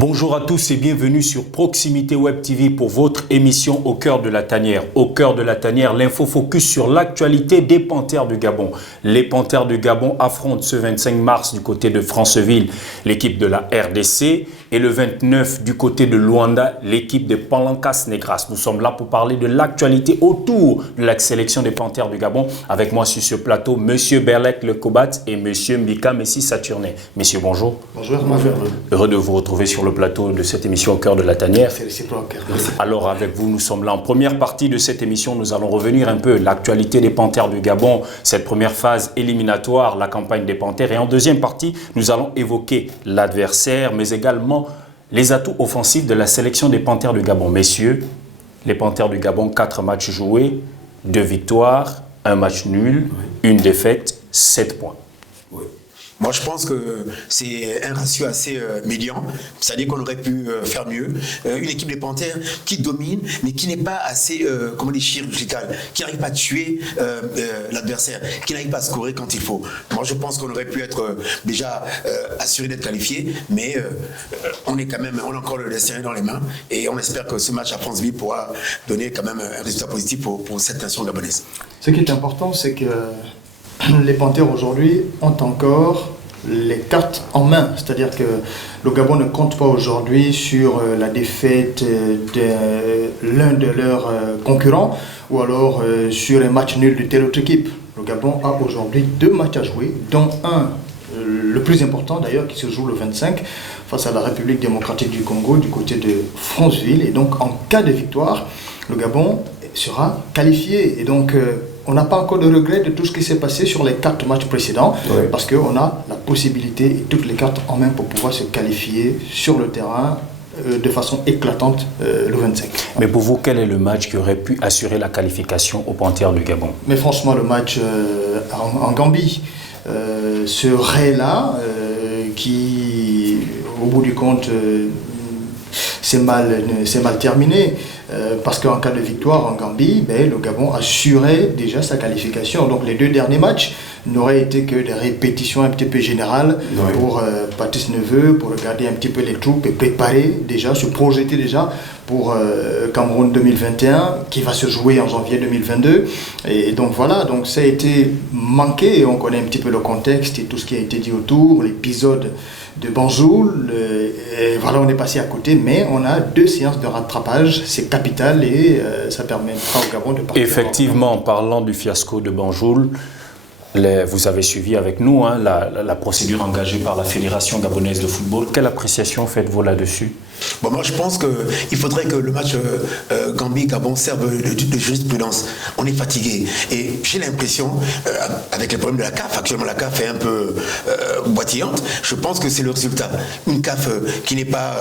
Bonjour à tous et bienvenue sur Proximité Web TV pour votre émission Au cœur de la tanière. Au cœur de la tanière, l'info focus sur l'actualité des Panthères du Gabon. Les Panthères du Gabon affrontent ce 25 mars du côté de Franceville l'équipe de la RDC et le 29 du côté de Luanda l'équipe de Palancas Negras. Nous sommes là pour parler de l'actualité autour de la sélection des Panthères du Gabon. Avec moi sur ce plateau, Monsieur Berlek Le Kobat et Monsieur Mbika Messi Saturné. Messieurs, bonjour. Bonjour, bonjour. Heureux de vous retrouver sur le plateau de cette émission Au cœur de la tanière. C'est réciproque. Alors avec vous, nous sommes là en première partie de cette émission. Nous allons revenir un peu l'actualité des Panthères du Gabon, cette première phase éliminatoire, la campagne des Panthères. Et en deuxième partie, nous allons évoquer l'adversaire, mais également les atouts offensifs de la sélection des Panthères du Gabon. Messieurs, les Panthères du Gabon, 4 matchs joués, 2 victoires, 1 match nul, 1 défaite, 7 points. Oui. Moi, je pense que c'est un ratio assez médian. C'est-à-dire qu'on aurait pu faire mieux. Une équipe des Panthères qui domine, mais qui n'est pas assez, chirurgicale, qui n'arrive pas à tuer l'adversaire, qui n'arrive pas à scorer quand il faut. Moi, je pense qu'on aurait pu être déjà assuré d'être qualifié, mais on a encore le destin dans les mains, et on espère que ce match à Franceville pourra donner quand même un résultat positif pour cette nation gabonaise. Ce qui est important, c'est que les Panthères aujourd'hui ont encore les cartes en main, c'est-à-dire que le Gabon ne compte pas aujourd'hui sur la défaite de l'un de leurs concurrents ou alors sur un match nul de telle autre équipe. Le Gabon a aujourd'hui 2 matchs à jouer, dont un, le plus important d'ailleurs, qui se joue le 25 face à la République démocratique du Congo du côté de Franceville. Et donc en cas de victoire, le Gabon sera qualifié. Et donc on n'a pas encore de regret de tout ce qui s'est passé sur les 4 matchs précédents, oui, parce qu'on a la possibilité et toutes les cartes en main pour pouvoir se qualifier sur le terrain de façon éclatante le 25. Mais pour vous, quel est le match qui aurait pu assurer la qualification aux Panthères du Gabon? Mais franchement, le match en Gambie serait là, qui au bout du compte c'est mal terminé. Parce qu'en cas de victoire en Gambie, le Gabon assurait déjà sa qualification. Donc les 2 derniers matchs n'auraient été que des répétitions un petit peu générales, oui, pour Patrice Neveu, pour regarder un petit peu les troupes et préparer déjà, se projeter déjà pour Cameroun 2021 qui va se jouer en janvier 2022. Et donc voilà, donc ça a été manqué. On connaît un petit peu le contexte et tout ce qui a été dit autour, l'épisode de Banjul, et voilà, on est passé à côté, mais on a 2 séances de rattrapage, c'est capital et ça permettra au Gabon de partir. Effectivement, en parlant du fiasco de Banjul, vous avez suivi avec nous la procédure engagée par la Fédération gabonaise de football. Quelle appréciation faites-vous là-dessus? Bon, moi je pense qu'il faudrait que le match Gambie-Gabon serve de jurisprudence. On est fatigué. Et j'ai l'impression, avec les problèmes de la CAF, actuellement la CAF est un peu boitillante, je pense que c'est le résultat. Une CAF qui n'est pas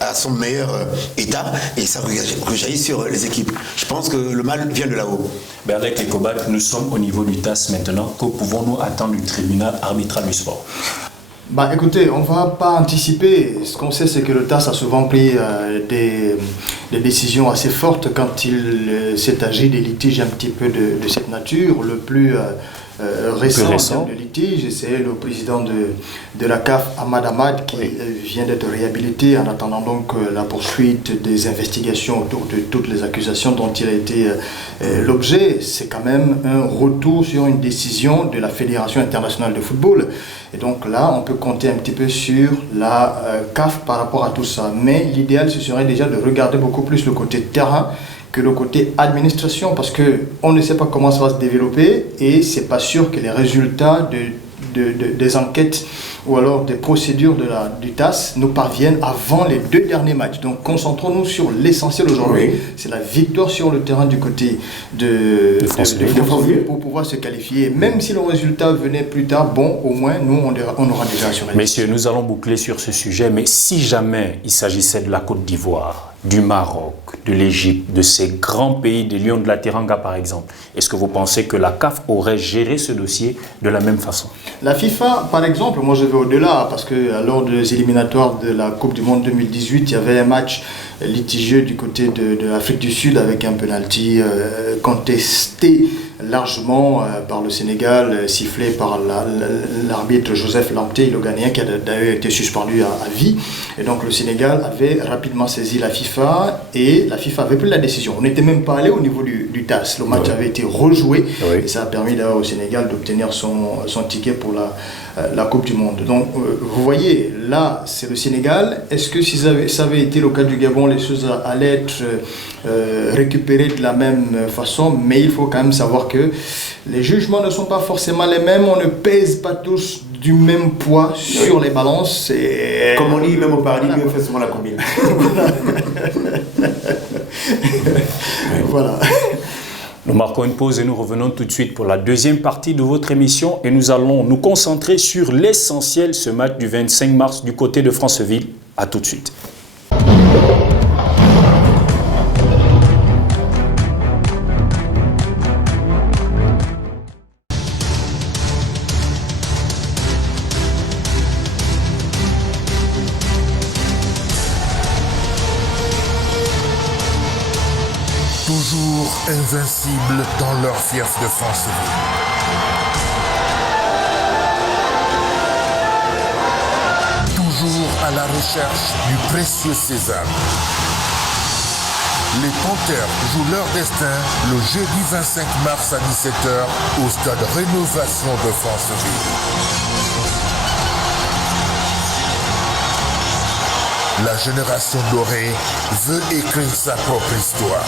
à son meilleur état, et ça rejaillit sur les équipes. Je pense que le mal vient de là-haut. Berlek et Kobat, nous sommes au niveau du TAS maintenant. Que pouvons-nous attendre du tribunal arbitral du sport? Écoutez, on ne va pas anticiper. Ce qu'on sait, c'est que le TAS a souvent pris des décisions assez fortes quand il s'est agi des litiges un petit peu de cette nature. Le plus récent de litige, c'est le président de la CAF, Ahmad, qui vient d'être réhabilité en attendant donc la poursuite des investigations autour de toutes les accusations dont il a été l'objet. C'est quand même un retour sur une décision de la Fédération internationale de football. Et donc là, on peut compter un petit peu sur la CAF par rapport à tout ça. Mais l'idéal, ce serait déjà de regarder beaucoup plus le côté terrain que le côté administration, parce qu'on ne sait pas comment ça va se développer et c'est pas sûr que les résultats des enquêtes ou alors des procédures du TAS nous parviennent avant les 2 derniers matchs. Donc concentrons-nous sur l'essentiel aujourd'hui, oui, c'est la victoire sur le terrain du côté de Franceville pour pouvoir se qualifier. Même si le résultat venait plus tard, bon, au moins nous on aura déjà assuré. Messieurs, nous allons boucler sur ce sujet, mais si jamais il s'agissait de la Côte d'Ivoire, du Maroc, de l'Égypte, de ces grands pays, des Lions de la Teranga par exemple, est-ce que vous pensez que la CAF aurait géré ce dossier de la même façon? La FIFA, par exemple, moi je vais au-delà, parce que lors des éliminatoires de la Coupe du Monde 2018, il y avait un match litigieux du côté de l'Afrique du Sud avec un penalty contesté largement par le Sénégal, sifflé par l'arbitre Joseph Lamptey, le Ghanéen, qui a d'ailleurs été suspendu à vie. Et donc le Sénégal avait rapidement saisi la FIFA et la FIFA avait pris la décision. On n'était même pas allé au niveau du TAS. Le match avait été rejoué et ça a permis d'ailleurs au Sénégal d'obtenir son ticket pour la Coupe du Monde. Donc vous voyez, là c'est le Sénégal. Est-ce que si ça avait été le cas du Gabon, les choses allaient être récupérées de la même façon? Mais il faut quand même savoir que les jugements ne sont pas forcément les mêmes. On ne pèse pas tous du même poids sur les balances. Et comme on dit, même au paradis, Dieu fait souvent la combine. Voilà. Nous marquons une pause et nous revenons tout de suite pour la deuxième partie de votre émission et nous allons nous concentrer sur l'essentiel, ce match du 25 mars du côté de Franceville. À tout de suite. Toujours invincibles dans leur fief de Franceville. Toujours à la recherche du précieux sésame. Les Panthères jouent leur destin le jeudi 25 mars à 17h au stade Rénovation de Franceville. La génération dorée veut écrire sa propre histoire.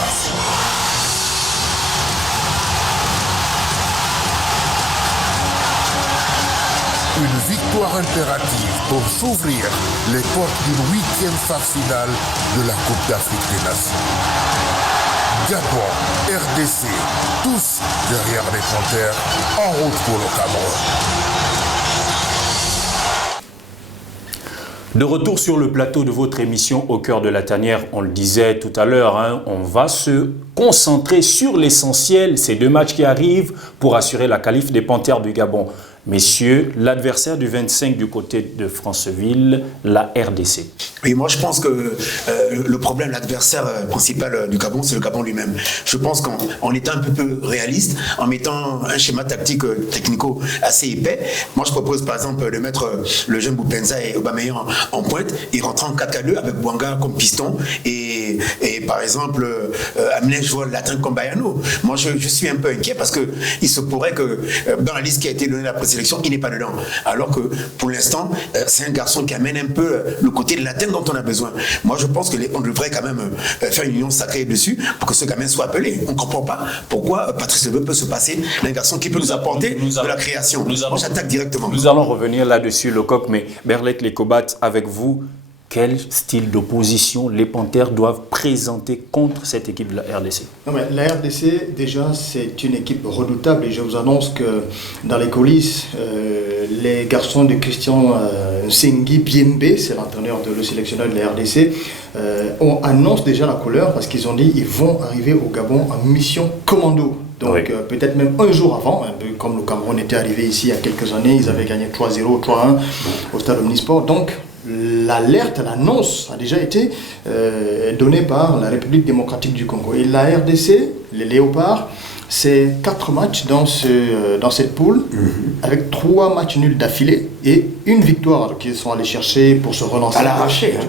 Une victoire impérative pour s'ouvrir les portes d'une 8e phase finale de la Coupe d'Afrique des Nations. Gabon, RDC, tous derrière les Panthères, en route pour le Cameroun. De retour sur le plateau de votre émission Au cœur de la tanière, on le disait tout à l'heure, on va se concentrer sur l'essentiel, ces deux matchs qui arrivent pour assurer la qualif des Panthères du Gabon. Messieurs, l'adversaire du 25 du côté de Franceville, la RDC. Oui, moi je pense que le problème, l'adversaire principal du Gabon, c'est le Gabon lui-même. Je pense qu'en étant un peu réaliste, en mettant un schéma tactique technico assez épais, moi je propose par exemple de mettre le jeune Boupenza et Aubameyang en pointe et rentrer en 4-4-2 avec Bouanga comme piston et par exemple Amine joueur latin comme Bayano. Moi je suis un peu inquiet parce qu'il se pourrait que dans la liste qui a été donnée la présélection, il n'est pas dedans. Alors que pour l'instant, c'est un garçon qui amène un peu le côté latin dont on a besoin. Moi je pense qu'on devrait quand même faire une union sacrée dessus pour que ce gamin soit appelé. On ne comprend pas pourquoi Patrice Lebeu peut se passer d'un garçon qui peut nous apporter de la création. Moi j'attaque directement. Nous allons revenir là-dessus, Lecoq, mais Berlek Lekobat, avec vous, quel style d'opposition les Panthères doivent présenter contre cette équipe de la RDC? Non, mais la RDC, déjà, c'est une équipe redoutable et je vous annonce que dans les coulisses, les garçons de Christian Nsengui Biembe, c'est l'entraîneur le sélectionneur de la RDC, on annonce déjà la couleur parce qu'ils ont dit qu'ils vont arriver au Gabon en mission commando. Donc oui. Peut-être même un jour avant, un peu comme le Cameroun était arrivé ici il y a quelques années, ils avaient gagné 3-0, 3-1 au stade Omnisport. Donc l'alerte, l'annonce a déjà été donnée par la République démocratique du Congo. Et la RDC, les Léopards, c'est 4 matchs dans cette poule, avec 3 matchs nuls d'affilée et une victoire qu'ils sont allés chercher pour se relancer à l'arraché, du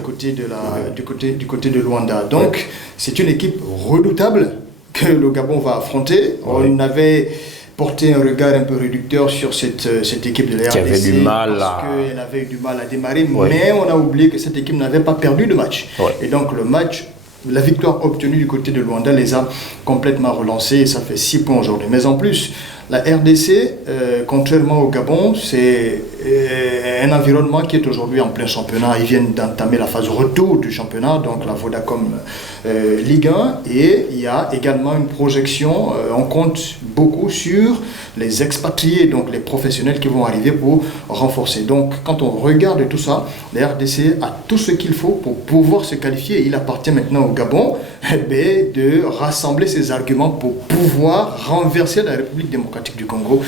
côté de Luanda. Donc c'est une équipe redoutable que le Gabon va affronter. On avait porté un regard un peu réducteur sur cette équipe de la RDC qui avait du mal parce qu'elle avait eu du mal à démarrer, mais on a oublié que cette équipe n'avait pas perdu de match. Et donc le match, la victoire obtenue du côté de Luanda les a complètement relancés et ça fait 6 points aujourd'hui. Mais en plus, la RDC, contrairement au Gabon, c'est un environnement qui est aujourd'hui en plein championnat. Ils viennent d'entamer la phase retour du championnat, donc la Vodacom Ligue 1. Et il y a également une projection, on compte beaucoup sur les expatriés, donc les professionnels qui vont arriver pour renforcer. Donc quand on regarde tout ça, la RDC a tout ce qu'il faut pour pouvoir se qualifier. Il appartient maintenant au Gabon de rassembler ses arguments pour pouvoir renverser la République démocratique du Congo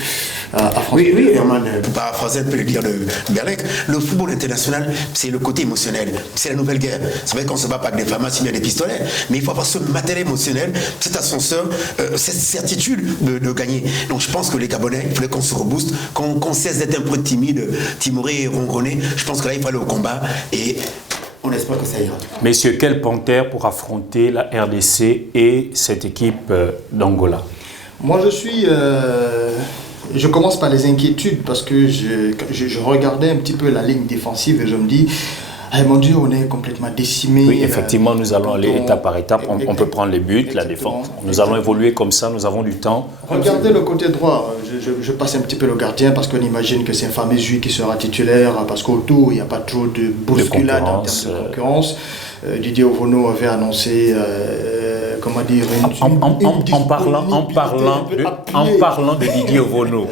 à France. Oui, Herman, pour paraphraser un peu le dire de Berlec, le football international, c'est le côté émotionnel. C'est la nouvelle guerre. C'est vrai qu'on ne se bat pas avec des pharmacies, mais des pistolets, mais il faut avoir ce matériel émotionnel, cet ascenseur, cette certitude de gagner. Donc je pense que les Gabonais, il fallait qu'on se rebooste, qu'on cesse d'être un peu timide, timoré et ronronné. Je pense que là, il faut aller au combat et on espère que ça ira. Messieurs, quel panthère pour affronter la RDC et cette équipe d'Angola? Moi, je commence par les inquiétudes parce que je regardais un petit peu la ligne défensive et je me dis, ah mon Dieu, on est complètement décimé. Oui, effectivement, nous allons aller étape par étape. On peut prendre les buts, la défense. Nous allons évoluer comme ça, nous avons du temps. Regardez le côté droit. Je passe un petit peu le gardien parce qu'on imagine que c'est un fameux Zui qui sera titulaire parce qu'autour, il n'y a pas trop de bousculade en termes de concurrence. Didier Ovono avait annoncé, comment dire, en parlant de Didier Ovono,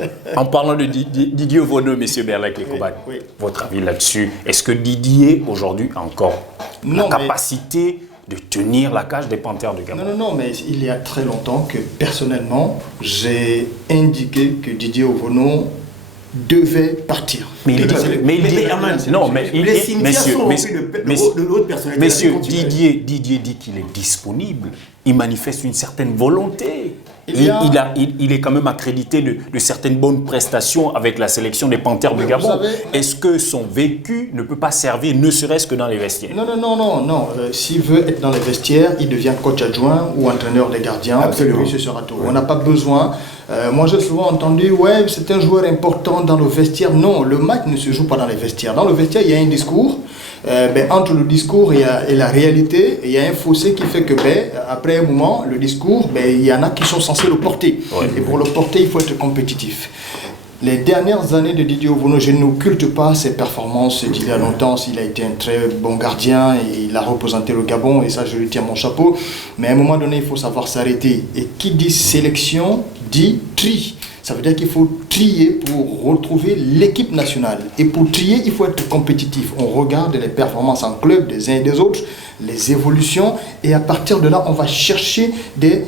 Didier Ovono, messieurs Berlec, les Kobac, votre avis là-dessus, est-ce que Didier aujourd'hui a encore la capacité de tenir la cage des Panthères de Gabon? Non, mais il y a très longtemps que personnellement, j'ai indiqué que Didier Ovono devait partir. Messieurs, Didier dit qu'il est disponible. Il manifeste une certaine volonté. Il est quand même accrédité de certaines bonnes prestations avec la sélection des Panthères du Gabon. Est-ce que son vécu ne peut pas servir, ne serait-ce que dans les vestiaires? Non. S'il veut être dans les vestiaires, il devient coach adjoint ou entraîneur des gardiens. Absolument. Ce sera tout. On n'a pas besoin. Moi, j'ai souvent entendu, ouais, c'est un joueur important dans le vestiaire. Non, le match ne se joue pas dans les vestiaires. Dans le vestiaire, il y a un discours. Entre le discours et la réalité, il y a un fossé qui fait que après un moment, le discours, il y en a qui sont censés le porter. Et pour le porter, il faut être compétitif. Les dernières années de Didier Ovono, je n'occulte pas ses performances d'il y a longtemps. Il a été un très bon gardien et il a représenté le Gabon et ça, je lui tiens mon chapeau. Mais à un moment donné, il faut savoir s'arrêter. Et qui dit sélection, dit tri. Ça veut dire qu'il faut trier pour retrouver l'équipe nationale. Et pour trier, il faut être compétitif. On regarde les performances en club des uns et des autres, les évolutions, et à partir de là, on va chercher des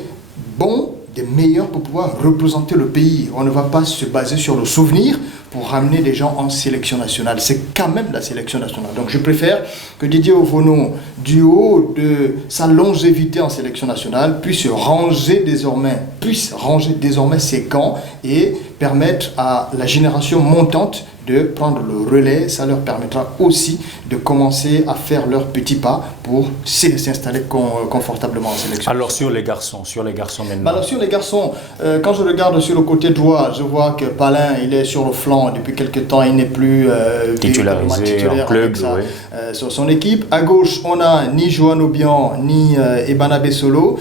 bons, des meilleurs pour pouvoir représenter le pays. On ne va pas se baser sur le souvenir pour ramener des gens en sélection nationale. C'est quand même la sélection nationale. Donc je préfère que Didier Ovono, du haut de sa longévité en sélection nationale, puisse ranger désormais ses gants et permettre à la génération montante de prendre le relais. Ça leur permettra aussi de commencer à faire leurs petits pas pour s'installer confortablement en sélection. Alors sur les garçons maintenant. Alors sur les garçons, quand je regarde sur le côté droit, je vois que Palin, il est sur le flanc depuis quelques temps, il n'est plus titularisé en club. Sur son équipe. À gauche, on n'a ni Johan Obian, ni Ebanabe Solo.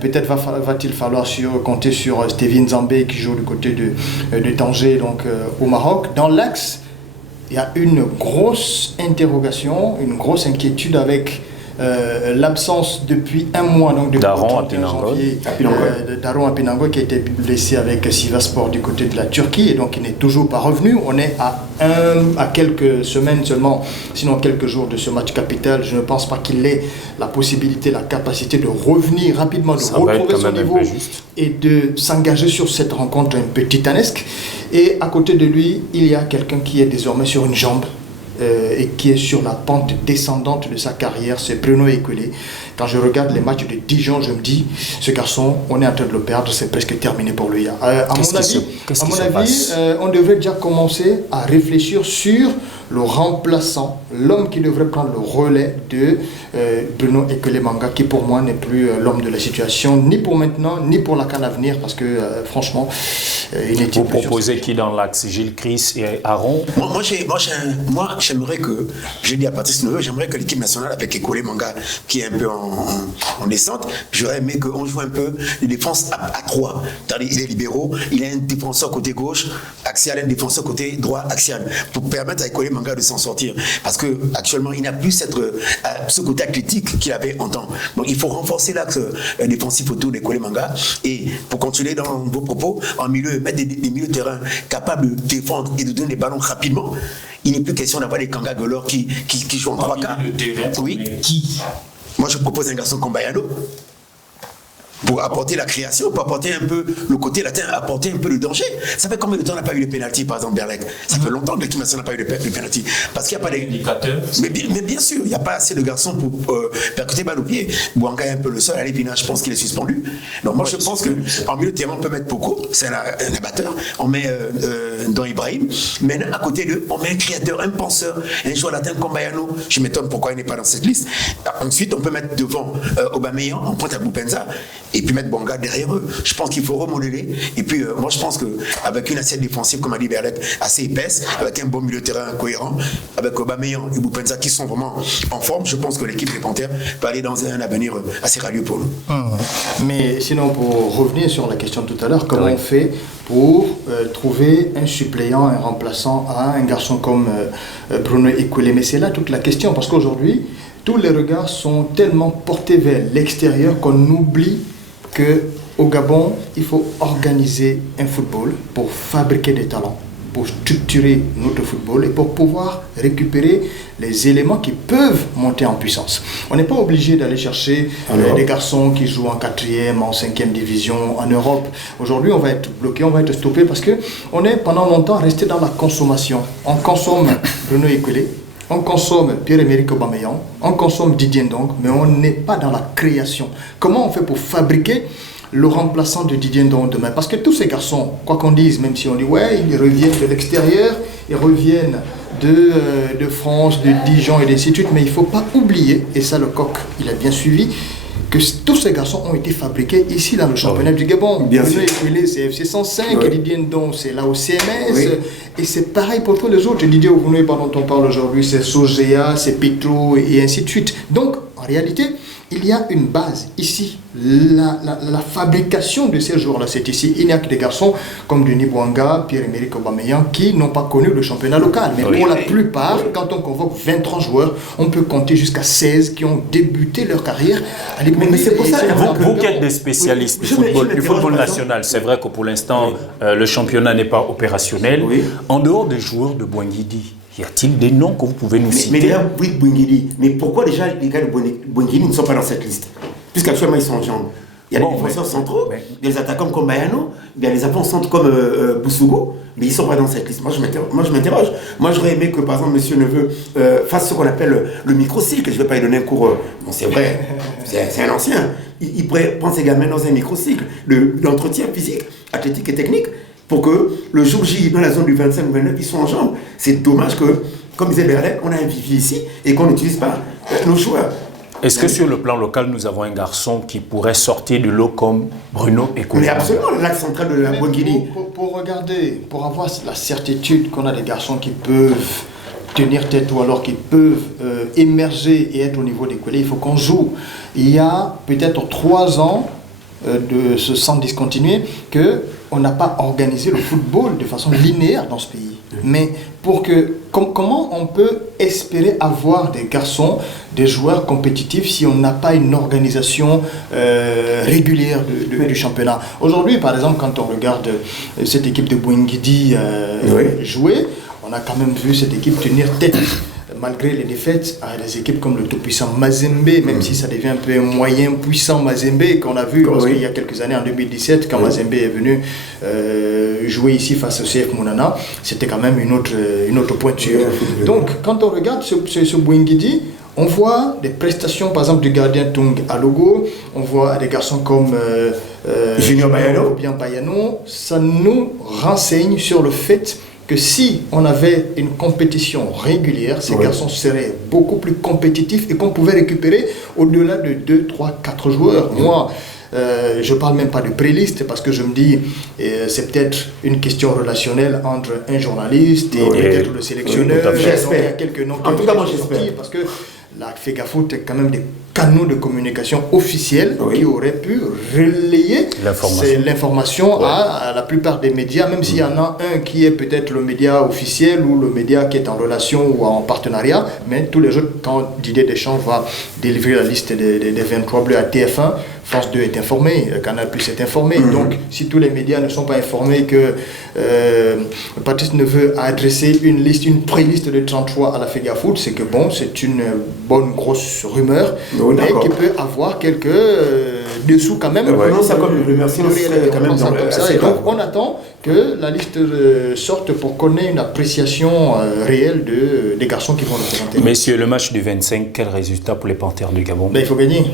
Peut-être va-t-il falloir compter sur Steven Zambé qui joue du côté de Tanger, donc au Maroc. Dans l'axe, il y a une grosse interrogation, une grosse inquiétude avec l'absence depuis un mois, donc depuis Daron le 31 janvier, Daron Apinango qui a été blessé avec Sivasspor du côté de la Turquie et donc il n'est toujours pas revenu. On est à quelques semaines seulement, sinon quelques jours de ce match capital. Je ne pense pas qu'il ait la possibilité, la capacité de revenir rapidement, de retrouver son niveau et de s'engager sur cette rencontre un peu titanesque. Et à côté de lui, il y a quelqu'un qui est désormais sur une jambe et qui est sur la pente descendante de sa carrière, c'est Bruno Ekwele. Quand je regarde les matchs de Dijon, je me dis, ce garçon, on est en train de le perdre, c'est presque terminé pour lui. À mon avis, on devrait déjà commencer à réfléchir sur le remplaçant, l'homme qui devrait prendre le relais de Bruno Ekwele Manga, qui pour moi n'est plus l'homme de la situation, ni pour maintenant, ni pour la CAN à venir, parce que franchement, il est... Vous proposez qui dans l'axe? Gilles Chris et Aaron? Moi, j'aimerais que, je dis à Patrice Neveu, j'aimerais que l'équipe nationale avec Ekwele Manga, qui est un peu en descente, j'aurais aimé qu'on joue un peu les défenses à 3. Il est libéraux, il a un défenseur côté gauche, axial, un défenseur côté droit, axial, pour permettre à Ekwele Manga de s'en sortir. Parce qu'actuellement, il n'a plus ce côté athlétique qu'il avait en temps. Donc il faut renforcer l'axe défensif autour de Kole Manga. Et pour continuer dans vos propos, en milieu, mettre des milieux de terrain capables de défendre et de donner des ballons rapidement. Il n'est plus question d'avoir des Kanga Golor qui jouent en 3-4. Oui. Qui? Moi, je propose un garçon comme Bayano. Pour apporter la création, pour apporter un peu le côté latin, apporter un peu le danger. Ça fait combien de temps on n'a pas eu de pénalty, par exemple, Berlec? Ça fait longtemps que l'équipe nationale n'a pas eu de pénalty. Parce qu'il n'y a pas d'indicateurs. Mais bien sûr, il n'y a pas assez de garçons pour percuter balle au pied. Bouanga est un peu le seul. Allez, Pina, je pense qu'il est suspendu. Donc moi, je pense qu'en milieu de terrain, on peut mettre Poco, c'est un abatteur. On met dans Ibrahim. Mais à côté d'eux, on met un créateur, un penseur, un joueur latin comme Bayano. Je m'étonne pourquoi il n'est pas dans cette liste. Ensuite, on peut mettre devant Aubameyang, on pointe à Boupenza. Et puis mettre Bonga derrière eux. Je pense qu'il faut remodeler. Et puis, moi, je pense qu'avec une assiette défensive, comme a dit Berlec, assez épaisse, avec un bon milieu de terrain cohérent, avec Aubameyang et Boupenza qui sont vraiment en forme, je pense que l'équipe des Panthères va aller dans un avenir assez radieux pour nous. Mais sinon, pour revenir sur la question de tout à l'heure, comment on fait pour trouver un suppléant, un remplaçant à un garçon comme Bruno Ekouélé? Mais c'est là toute la question, parce qu'aujourd'hui, tous les regards sont tellement portés vers l'extérieur qu'on oublie qu'au Gabon, il faut organiser un football pour fabriquer des talents, pour structurer notre football et pour pouvoir récupérer les éléments qui peuvent monter en puissance. On n'est pas obligé d'aller chercher des garçons qui jouent en 4e, en 5e division en Europe. Aujourd'hui, on va être bloqué, on va être stoppé parce qu'on est pendant longtemps resté dans la consommation. On consomme Bruno Ekouélé, on consomme Pierre-Emerick Aubameyang, on consomme Didier Ndong, mais on n'est pas dans la création. Comment on fait pour fabriquer le remplaçant de Didier Ndong demain? Parce que tous ces garçons, quoi qu'on dise, même si on dit ouais, ils reviennent de l'extérieur, ils reviennent de France, de Dijon et ainsi de suite, mais il ne faut pas oublier, et ça le coq, il a bien suivi, que tous ces garçons ont été fabriqués ici dans le championnat du Gabon. Bien sûr. C'est FC 105, Didier Ndong, c'est là au CMS, et c'est pareil pour tous les autres. Didier Ouvounoui, dont on parle aujourd'hui, c'est Sogea, c'est Petro, et ainsi de suite. Donc, en réalité, il y a une base ici. La fabrication de ces joueurs-là, c'est ici. Il n'y a que des garçons comme Denis Bouanga, Pierre-Emerick Aubameyang qui n'ont pas connu le championnat local. Mais pour la plupart, quand on convoque 23 joueurs, on peut compter jusqu'à 16 qui ont débuté leur carrière à l'équipe. Mais c'est pour ça que vous qui êtes des spécialistes du football national, c'est vrai que pour l'instant, le championnat n'est pas opérationnel. En dehors des joueurs de Boinguidi, y a-t-il des noms que vous pouvez nous citer? Mais déjà, oui, Boinguidi. Mais pourquoi déjà les gars de Boinguidi ne sont pas dans cette liste? Puisqu'actuellement, ils sont en jambes. Il y a des défenseurs centraux, des attaquants comme Bayano, il y a des attaquants centraux comme Boussougou, mais ils ne sont pas dans cette liste. Moi, je m'interroge. Moi, j'aurais aimé que, par exemple, monsieur Neveu fasse ce qu'on appelle le microcycle. Je ne vais pas lui donner un cours. Bon, c'est vrai, c'est un ancien. Il pourrait prendre ses gamins dans un microcycle de l'entretien physique, athlétique et technique, pour que le jour J, dans la zone du 25-29, ils soient en jambes. C'est dommage que, comme disait Berlec, on a un vivier ici et qu'on n'utilise pas nos joueurs. Est-ce que sur le plan local, nous avons un garçon qui pourrait sortir du lot comme Bruno Ekouélé? Mais absolument, l'axe central de la Boinguidi. Pour regarder, pour avoir la certitude qu'on a des garçons qui peuvent tenir tête ou alors qui peuvent émerger et être au niveau des collègues, il faut qu'on joue. Il y a peut-être 3 ans de ce centre discontinué qu'on n'a pas organisé le football de façon linéaire dans ce pays. Mais comment on peut espérer avoir des garçons, des joueurs compétitifs si on n'a pas une organisation régulière du championnat? Aujourd'hui, par exemple, quand on regarde cette équipe de Boinguidi jouer, on a quand même vu cette équipe tenir tête malgré les défaites à des équipes comme le tout-puissant Mazembe, même si ça devient un peu un moyen puissant Mazembe qu'on a vu il y a quelques années, en 2017, quand Mazembe est venu jouer ici face au CF Mounana, c'était quand même une autre pointure. Donc, quand on regarde ce Boinguidi, on voit des prestations, par exemple, du gardien Tung Alogo, on voit des garçons comme Junior Bayano. Ça nous renseigne sur le fait que si on avait une compétition régulière, ces garçons seraient beaucoup plus compétitifs et qu'on pouvait récupérer au-delà de 2, 3, 4 joueurs. Moi, je ne parle même pas de préliste parce que je me dis c'est peut-être une question relationnelle entre un journaliste et peut-être le sélectionneur. J'espère. Il y a quelques noms. En tout cas, moi j'espère. Parce que la FEGAFOOT est quand même des canaux de communication officiels qui auraient pu relayer l'information à la plupart des médias, même s'il y en a un qui est peut-être le média officiel ou le média qui est en relation ou en partenariat, mais tous les autres, quand Didier Deschamps va délivrer la liste des 23 bleus à TF1, France 2 est informé, Canal Plus est informé. Donc, si tous les médias ne sont pas informés que Patrice Neveu a adressé une pré-liste de 33 à la FEGAFOOT, c'est que bon, c'est une bonne grosse rumeur, mais qui peut avoir quelques dessous quand même. Non, ça comme une rumeur, sinon c'est quand même comme ça. Et donc, on attend que la liste sorte pour qu'on ait une appréciation réelle des garçons qui vont représenter. Messieurs, le match du 25, quel résultat pour les Panthères du Gabon? Il faut gagner.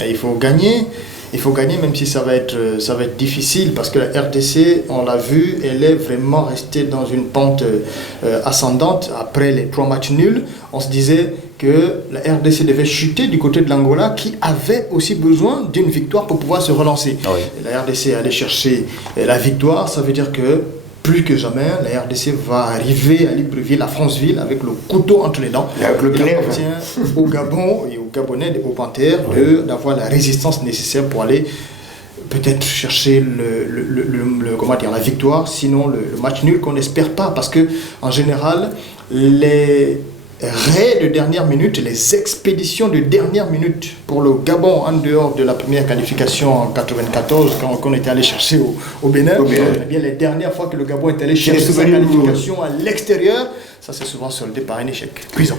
Il faut gagner, même si ça va être difficile, parce que la RDC, on l'a vu, elle est vraiment restée dans une pente ascendante. Après les 3 matchs nuls, on se disait que la RDC devait chuter du côté de l'Angola, qui avait aussi besoin d'une victoire pour pouvoir se relancer. Oui. Et la RDC allait chercher la victoire, ça veut dire que plus que jamais, la RDC va arriver à Libreville, à Franceville, avec le couteau entre les dents. Il appartient au Gabon et aux Gabonais, aux Panthères, d'avoir la résistance nécessaire pour aller peut-être chercher la victoire, sinon le match nul qu'on n'espère pas. Parce que en général, les raids de dernière minute, les expéditions de dernière minute pour le Gabon en dehors de la première qualification en 94, quand on était allé chercher au Bénin, eh bien, les dernières fois que le Gabon est allé chercher sa qualification à l'extérieur, ça s'est souvent soldé par un échec cuisant.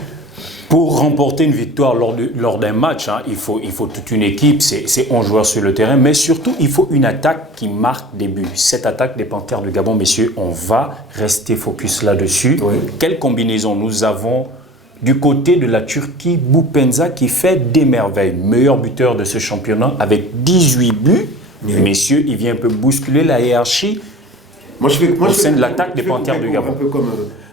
Pour remporter une victoire lors d'un match, il faut toute une équipe, c'est 11 joueurs sur le terrain, mais surtout, il faut une attaque qui marque des buts. Cette attaque des Panthères de Gabon, messieurs, on va rester focus là-dessus. Oui. Quelle combinaison nous avons du côté de la Turquie? Boupenza qui fait des merveilles, meilleur buteur de ce championnat avec 18 buts. Oui. Messieurs, il vient un peu bousculer la hiérarchie au sein de l'attaque des Panthères de Gabon. Un peu comme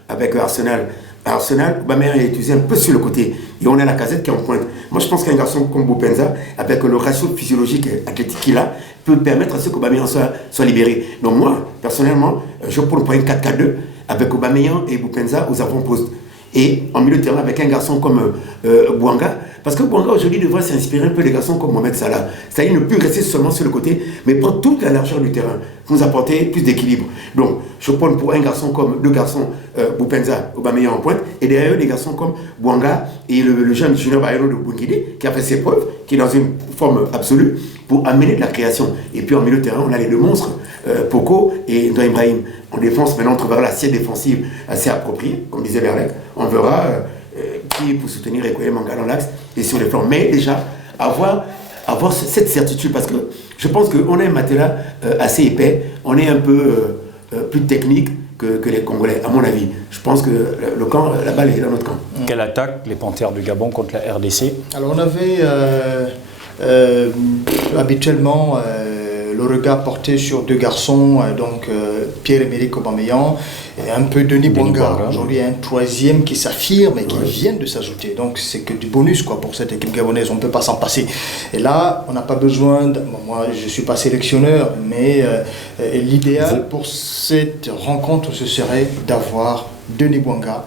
avec Arsenal. Arsenal, Aubameyang est utilisé un peu sur le côté. Et on a la Casette qui est en pointe. Moi, je pense qu'un garçon comme Boupenza, avec le ratio physiologique et athlétique qu'il a, peut permettre à ce qu'Aubameyang soit libéré. Donc moi, personnellement, je prends un 4-4-2 avec Aubameyang et Boupenza aux avant-postes. Et en milieu de terrain avec un garçon comme Bouanga, parce que Bouanga aujourd'hui devrait s'inspirer un peu des garçons comme Mohamed Salah. C'est-à-dire ne plus rester seulement sur le côté, mais prendre toute la largeur du terrain, pour nous apporter plus d'équilibre. Donc, je prends pour deux garçons, Boupenza, Aubameyang en pointe, et derrière eux, des garçons comme Bouanga et le jeune Junior Bayero de Bungidi, qui a fait ses preuves, qui est dans une forme absolue, pour amener de la création. Et puis en milieu de terrain, on a les deux monstres, Poko et Ndoye Ibrahim. En défense, maintenant, on trouvera l'assiette défensive assez appropriée, comme disait Berlec. On verra qui pour soutenir Ekoye Manga dans l'axe et sur les flancs. Mais déjà, avoir cette certitude, parce que je pense qu'on a un matelas assez épais, on est un peu plus technique que les Congolais, à mon avis. Je pense que la balle est dans notre camp. Quelle attaque les Panthères du Gabon contre la RDC? Alors on avait habituellement le regard porté sur deux garçons, donc Pierre-Emerick Aubameyang et un peu Denis Bouanga. Aujourd'hui, il y a un troisième qui s'affirme et qui vient de s'ajouter. Donc, c'est que du bonus pour cette équipe gabonaise. On ne peut pas s'en passer. Et là, on n'a pas besoin... Moi, je ne suis pas sélectionneur, mais l'idéal pour cette rencontre, ce serait d'avoir Denis Bouanga,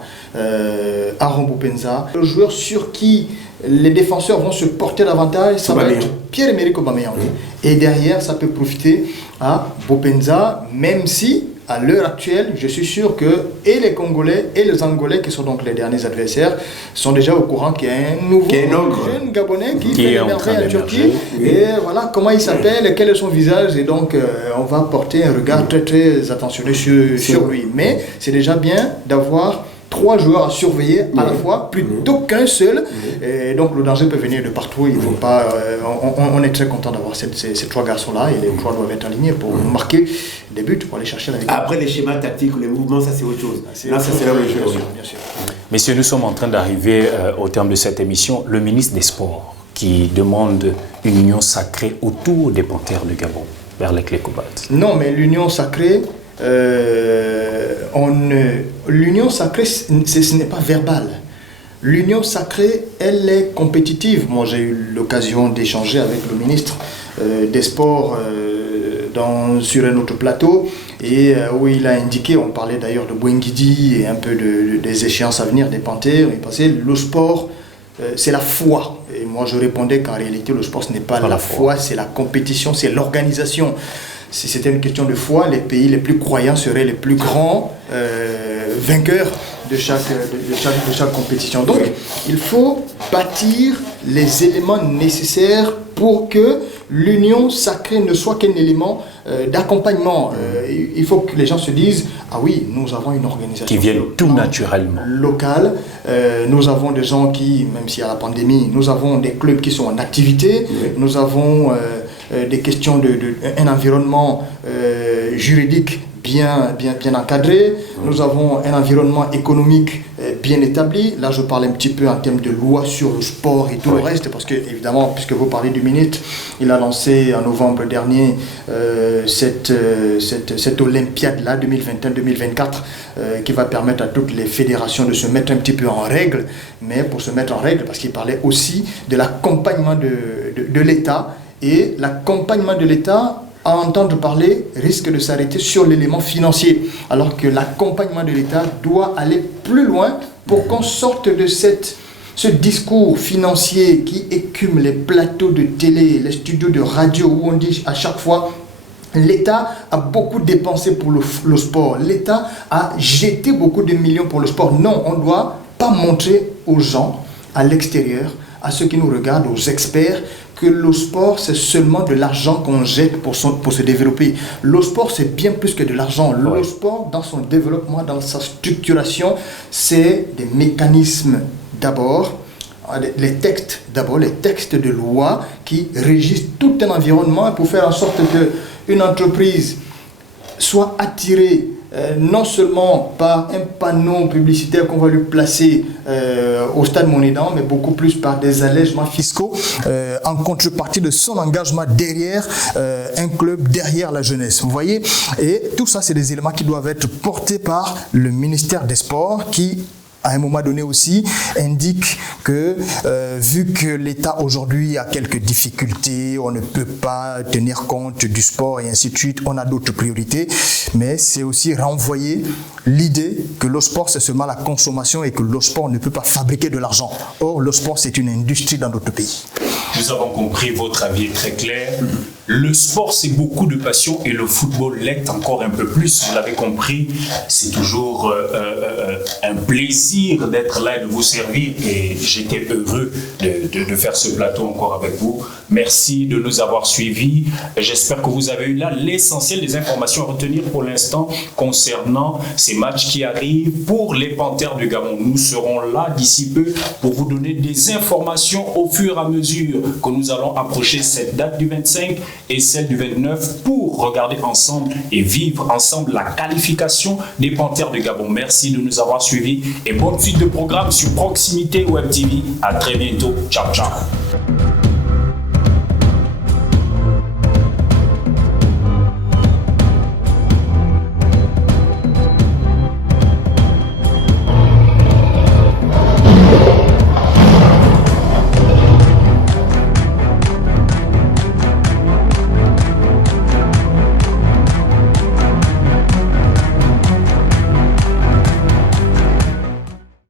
Aaron Boupenza, le joueur sur qui les défenseurs vont se porter davantage, ça va être Pierre-Emerick Aubameyang. Et derrière, ça peut profiter à Boupenza, même si, à l'heure actuelle, je suis sûr que et les Congolais et les Angolais, qui sont donc les derniers adversaires, sont déjà au courant qu'il y a un nouveau jeune Gabonais qui fait des merveilles en Turquie. Et voilà comment il s'appelle, quel est son visage. Et donc, on va porter un regard très très attentionné sur lui. Mais c'est déjà bien d'avoir 3 joueurs à surveiller à la fois, plutôt qu'un seul. Et donc le danger peut venir de partout. Il faut pas, on est très content d'avoir ces 3 garçons-là et les 3 doivent être alignés pour marquer des buts, pour aller chercher la victoire. Après les schémas tactiques, les mouvements, ça c'est autre chose. Là, ça c'est là le jeu. Bien sûr. Messieurs, nous sommes en train d'arriver au terme de cette émission. Le ministre des Sports qui demande une union sacrée autour des Panthères du Gabon, Berlec Lekobat. Non, mais l'union sacrée... l'union sacrée, ce n'est pas verbal. L'union sacrée, elle est compétitive. Moi, j'ai eu l'occasion d'échanger avec le ministre des Sports sur un autre plateau, et où il a indiqué, on parlait d'ailleurs de Bouengidi et un peu des échéances à venir des Panthères. Il pensait le sport c'est la foi. Et moi, je répondais qu'en réalité, le sport, ce n'est pas la foi, c'est la compétition, c'est l'organisation. Si c'était une question de foi, les pays les plus croyants seraient les plus grands vainqueurs de chaque compétition. Donc, il faut bâtir les éléments nécessaires pour que l'union sacrée ne soit qu'un élément d'accompagnement. Il faut que les gens se disent, ah oui, nous avons une organisation qui vient tout naturellement locale. Nous avons des gens qui, même s'il y a la pandémie, nous avons des clubs qui sont en activité. Nous avons des questions un environnement juridique bien encadré. Nous avons un environnement économique bien établi. Là, je parle un petit peu en termes de loi sur le sport et tout le reste, parce que, évidemment, puisque vous parlez du ministre, il a lancé en novembre dernier cette Olympiade-là, 2021-2024, qui va permettre à toutes les fédérations de se mettre un petit peu en règle. Mais pour se mettre en règle, parce qu'il parlait aussi de l'accompagnement de l'État. Et l'accompagnement de l'État, à entendre parler, risque de s'arrêter sur l'élément financier. Alors que l'accompagnement de l'État doit aller plus loin pour qu'on sorte de ce discours financier qui écume les plateaux de télé, les studios de radio, où on dit à chaque fois l'État a beaucoup dépensé pour le sport. L'État a jeté beaucoup de millions pour le sport. Non, on ne doit pas montrer aux gens à l'extérieur, à ceux qui nous regardent, aux experts, que le sport, c'est seulement de l'argent qu'on jette pour se développer. Le sport, c'est bien plus que de l'argent. Le sport, dans son développement, dans sa structuration, c'est des mécanismes d'abord, les textes de loi qui régissent tout un environnement pour faire en sorte qu'une entreprise soit attirée non seulement par un panneau publicitaire qu'on va lui placer au stade Monédan, mais beaucoup plus par des allègements fiscaux en contrepartie de son engagement derrière un club, derrière la jeunesse. Vous voyez? Et tout ça, c'est des éléments qui doivent être portés par le ministère des Sports qui, à un moment donné aussi, indique que vu que l'État aujourd'hui a quelques difficultés, on ne peut pas tenir compte du sport et ainsi de suite, on a d'autres priorités, mais c'est aussi renvoyer l'idée que le sport c'est seulement la consommation et que le sport ne peut pas fabriquer de l'argent. Or, le sport c'est une industrie dans notre pays. Nous avons compris, votre avis est très clair. Le sport, c'est beaucoup de passion et le football l'est encore un peu plus. Vous l'avez compris, c'est toujours un plaisir d'être là et de vous servir. Et j'étais heureux de faire ce plateau encore avec vous. Merci de nous avoir suivis. J'espère que vous avez eu là l'essentiel des informations à retenir pour l'instant concernant ces matchs qui arrivent pour les Panthères du Gabon. Nous serons là d'ici peu pour vous donner des informations au fur et à mesure que nous allons approcher cette date du 25 et celle du 29 pour regarder ensemble et vivre ensemble la qualification des Panthères du Gabon. Merci de nous avoir suivis et bonne suite de programme sur Proximité Web TV. À très bientôt. Ciao, ciao.